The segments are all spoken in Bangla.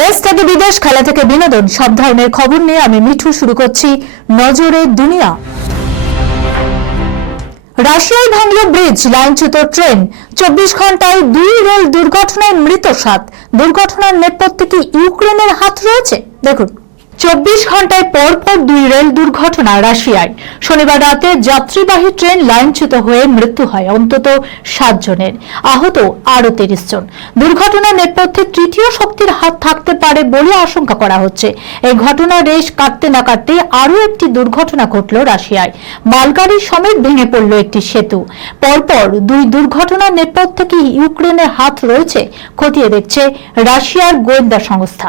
দেশ থেকে বিদেশ, খেলা থেকে বিনোদন, সব ধরনের খবর নিয়ে আমি মিঠু শুরু করছি নজরে দুনিয়া। রাশিয়ায় ভাঙল ব্রিজ লাইনচ্যুত ট্রেন। চব্বিশ ঘন্টায় দুই রেল দুর্ঘটনায় মৃত সাত। দুর্ঘটনার নেপথ্যে কি ইউক্রেনের হাত রয়েছে? দেখুন। চব্বিশ ঘন্টায় পর পর দুই রেল দুর্ঘটনা রাশিয়ায়। শনিবার রাতে যাত্রীবাহী ট্রেন লাইনচ্যুত হয়ে মৃত্যু হয় অন্তত সাত জনের। আহত আরও তিরিশ জন। দুর্ঘটনার নেপথ্যে তৃতীয় শক্তির হাত থাকতে পারে বলে আশঙ্কা করা হচ্ছে। এই ঘটনার রেশ কাটতে না কাটতে আরও একটি দুর্ঘটনা ঘটল রাশিয়ায়। মালগাড়ি সমেত ভেঙে পড়ল একটি সেতু। পরপর দুই দুর্ঘটনার নেপথ্যে কি ইউক্রেনের হাত রয়েছে, খতিয়ে দেখছে রাশিয়ার গোয়েন্দা সংস্থা।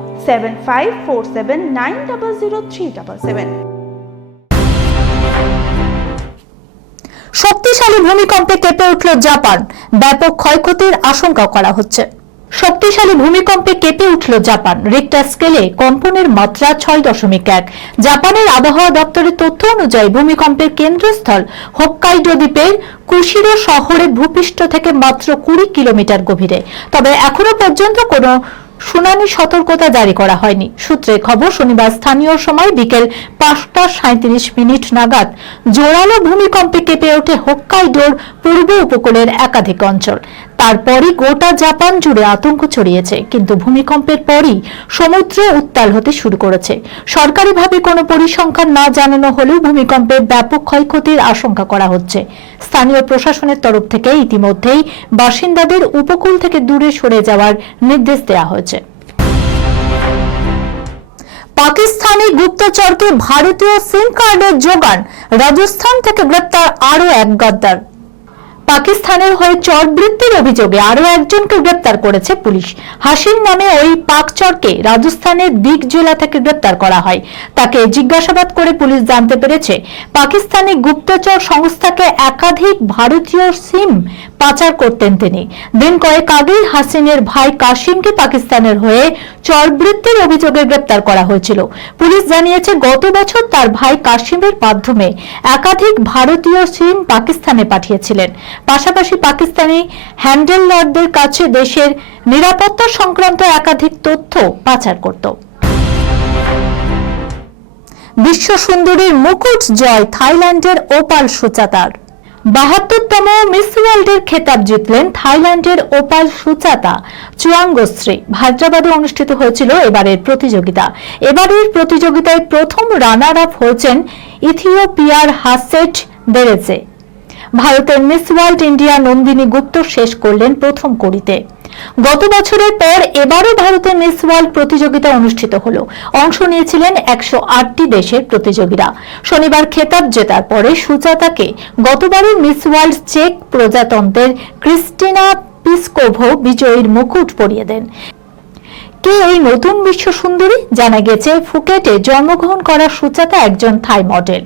শক্তিশালী ভূমিকম্পে কেঁপে উঠল জাপান। ব্যাপক ক্ষয়ক্ষতির আশঙ্কা করা হচ্ছে। শক্তিশালী ভূমিকম্পে কেঁপে উঠল জাপান। রিক্টার স্কেলে কম্পনের মাত্রা ছয় দশমিক এক। জাপানের আবহাওয়া দপ্তরের তথ্য অনুযায়ী ভূমিকম্পের কেন্দ্রস্থল হোক্কাইডো দ্বীপের কুশিরো শহরের ভূপৃষ্ঠ থেকে মাত্র কুড়ি কিলোমিটার গভীরে। তবে এখনও পর্যন্ত কোনো শুনানি সতর্কতা জারি করা হয়নি। সূত্রে খবর, শনিবার স্থানীয় সময় বিকেল পাঁচটা সাঁত্রিশ মিনিট নাগাদ জোরালো ভূমিকম্পে কেঁপে ওঠে হোক্কাইডোর পূর্ব উপকূলের একাধিক অঞ্চল। তারপরই গোটা জাপান জুড়ে আতঙ্ক ছড়িয়েছে, কিন্তু ভূমিকম্পের পরই সমুদ্র উত্তাল হতে শুরু করেছে। সরকারিভাবে কোনো পরিসংখ্যান না জানানো হলেও ভূমিকম্পের ব্যাপক ক্ষয়ক্ষতির আশঙ্কা করা হচ্ছে। স্থানীয় প্রশাসনের তরফ থেকে ইতিমধ্যেই বাসিন্দাদের উপকূল থেকে দূরে সরে যাওয়ার নির্দেশ দেওয়া হয়েছে। পাকিস্তানি গুপ্তচরকে ভারতীয় সিম কার্ডের যোগান, রাজস্থান থেকে গ্রেপ্তার আরও এক গদ্দার। পাকিস্তানের হয়ে চরবৃত্তির অভিযোগে আরও একজনকে গ্রেপ্তার করেছে পুলিশ। হাসিন নামে ওই পাকচরকে রাজস্থানের দিক জেলা থেকে গ্রেপ্তার করা হয়। তাকে জিজ্ঞাসাবাদ করে পুলিশ জানতে পেরেছে, পাকিস্তানি গুপ্তচর সংস্থাকে একাধিক ভারতীয় সিম পাচার করতেন তিনি। দিন কয়েক আগেই হাসিনের ভাই কাশিমকে পাকিস্তানের হয়ে চরবৃত্তির অভিযোগে গ্রেপ্তার করা হয়েছিল। পুলিশ জানিয়েছে, গত বছর তার ভাই কাশিমের মাধ্যমে একাধিক ভারতীয় সিম পাকিস্তানে পাঠিয়েছিলেন। পাশাপাশি পাকিস্তানি হ্যান্ডেলদারদের কাছে দেশের নিরাপত্তা সংক্রান্ত একাধিক তথ্য পাচার করত। বিশ্ব সুন্দরীর মুকুট জয় থাইল্যান্ডের ওপাল সুচাতার। বাহাত্তরতম মিস ওয়ার্ল্ডের খেতাব জিতলেন থাইল্যান্ডের ওপাল সুচাতা। চুয়াঙ্গশ্রী, হায়দ্রাবাদে অনুষ্ঠিত হয়েছিল এবারের প্রতিযোগিতা। এবারের প্রতিযোগিতায় প্রথম রানার আপ হয়েছেন ইথিওপিয়ার হাসেট বেড়েছে ভারতের Miss World India Nandini Gupta শেষ করলেন প্রথম কড়িতে গত বছরের পর এবারও ভারতের মিস ওয়ার্ল্ড প্রতিযোগিতা অনুষ্ঠিত হলো। অংশ নিয়েছিলেন একশো আটটি দেশের প্রতিযোগীরা। শনিবার খেতাব জেতার পরে সুজাতাকে গতবারের মিস ওয়ার্ল্ড চেক প্রজাতন্ত্রের ক্রিস্টিনা পিসকোভো বিজয়ীর মুকুট পরিয়ে দেন। কে এই নতুন বিশ্ব সুন্দরী? জানা গেছে ফুকেটে জন্মগ্রহণ করা সুচাতা একজন থাই মডেল।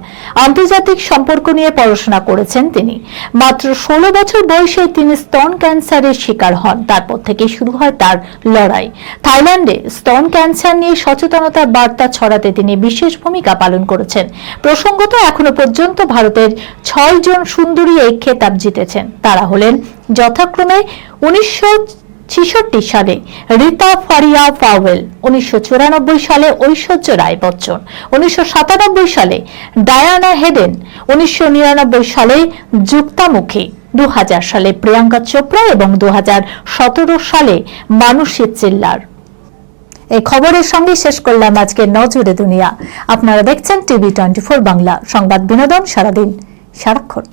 আন্তর্জাতিক সম্পর্ক নিয়ে পড়াশোনা করেছেন তিনি। মাত্র ষোলো বছর বয়সে তিনি স্তন ক্যান্সারের শিকার হন। তারপর থেকে শুরু হয় তার লড়াই। থাইল্যান্ডে স্তন ক্যান্সার নিয়ে সচেতনতার বার্তা ছড়াতে তিনি বিশেষ ভূমিকা পালন করেছেন। প্রসঙ্গত, এখনও পর্যন্ত ভারতের ছয় জন সুন্দরী এই খেতাব জিতেছেন। তারা হলেন যথাক্রমে উনিশশো ছেষট্টি সালে রীতা ফারিয়া পাওয়েল উনিশশো সালে ঐশ্বর্য রায় বচ্চন, উনিশশো সালে ডায়ানা হেডেন, উনিশশো সালে যুক্তামুখী দু সালে প্রিয়াঙ্কা চোপড়া এবং দু হাজার সতেরো সালে মানুষী চিল্লার। এই খবরের সঙ্গে শেষ করলাম আজকের নজরে দুনিয়া। আপনারা দেখছেন টিভি টোয়েন্টি বাংলা। সংবাদ বিনোদন সারাদিন, সারাক্ষণ।